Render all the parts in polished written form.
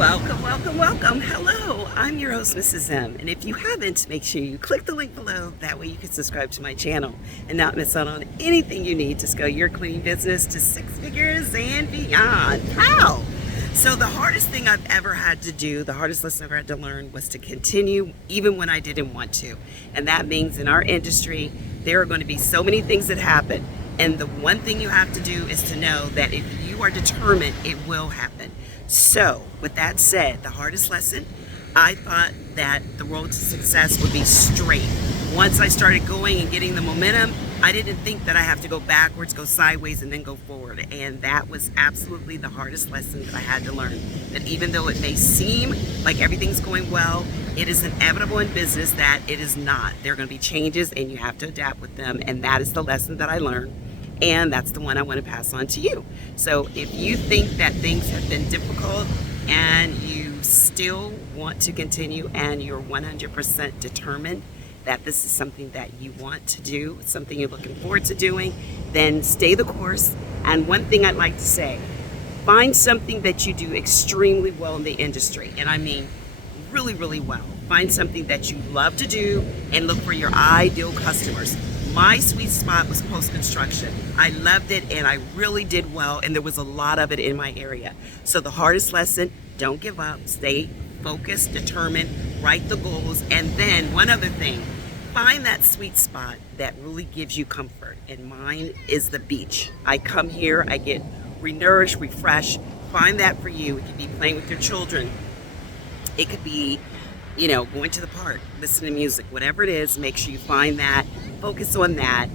Welcome, welcome, welcome. Hello, I'm your host, Mrs. M. And if you haven't, make sure you click the link below. That way you can subscribe to my channel and not miss out on anything you need to scale your cleaning business to 6 figures and beyond. How? So the hardest thing I've ever had to do, the hardest lesson I've ever had to learn was to continue even when I didn't want to. And that means in our industry, there are going to be so many things that happen. And the one thing you have to do is to know that if you are determined, it will happen. So with that said, the hardest lesson, I thought that the road to success would be straight. Once I started going and getting the momentum, I didn't think that I have to go backwards, go sideways, and then go forward. And that was absolutely the hardest lesson that I had to learn. That even though it may seem like everything's going well, it is inevitable in business that it is not. There are going to be changes and you have to adapt with them. And that is the lesson that I learned. And that's the one I want to pass on to you. So if you think that things have been difficult and you still want to continue and you're 100% determined that this is something that you want to do, something you're looking forward to doing, then stay the course. And one thing I'd like to say, find something that you do extremely well in the industry. And I mean really, really well. Find something that you love to do and look for your ideal customers. My sweet spot was post-construction. I loved it and I really did well, and there was a lot of it in my area. So the hardest lesson, don't give up, stay focused, determined, write the goals, and then one other thing, find that sweet spot that really gives you comfort, and mine is the beach. I come here, I get renourished, refreshed. Find that for you. It could be playing with your children. It could be, going to the park, listening to music, whatever it is, make sure you find that, focus on that,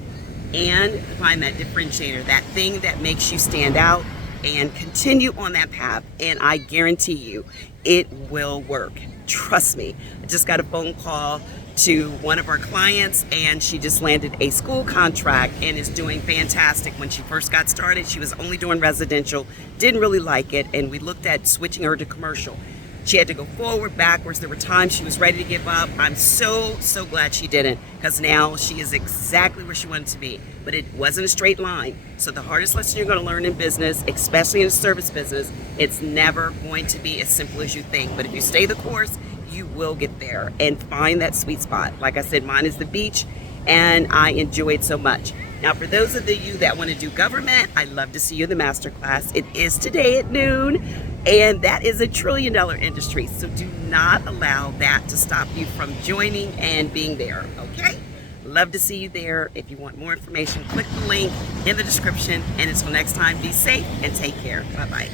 and find that differentiator, that thing that makes you stand out, and continue on that path. And I guarantee you, it will work. Trust me. I just got a phone call to one of our clients, and she just landed a school contract and is doing fantastic. When she first got started, she was only doing residential, didn't really like it, and we looked at switching her to commercial. She had to go forward, backwards. There were times she was ready to give up. I'm so glad she didn't, because now she is exactly where she wanted to be. But it wasn't a straight line. So the hardest lesson you're going to learn in business, especially in a service business, it's never going to be as simple as you think. But if you stay the course, you will get there and find that sweet spot. Like I said, mine is the beach, and I enjoy it so much. Now, for those of you that want to do government, I'd love to see you in the Masterclass. It is today at noon, and that is a $1 trillion industry. So do not allow that to stop you from joining and being there, okay? Love to see you there. If you want more information, click the link in the description. And until next time, be safe and take care. Bye-bye.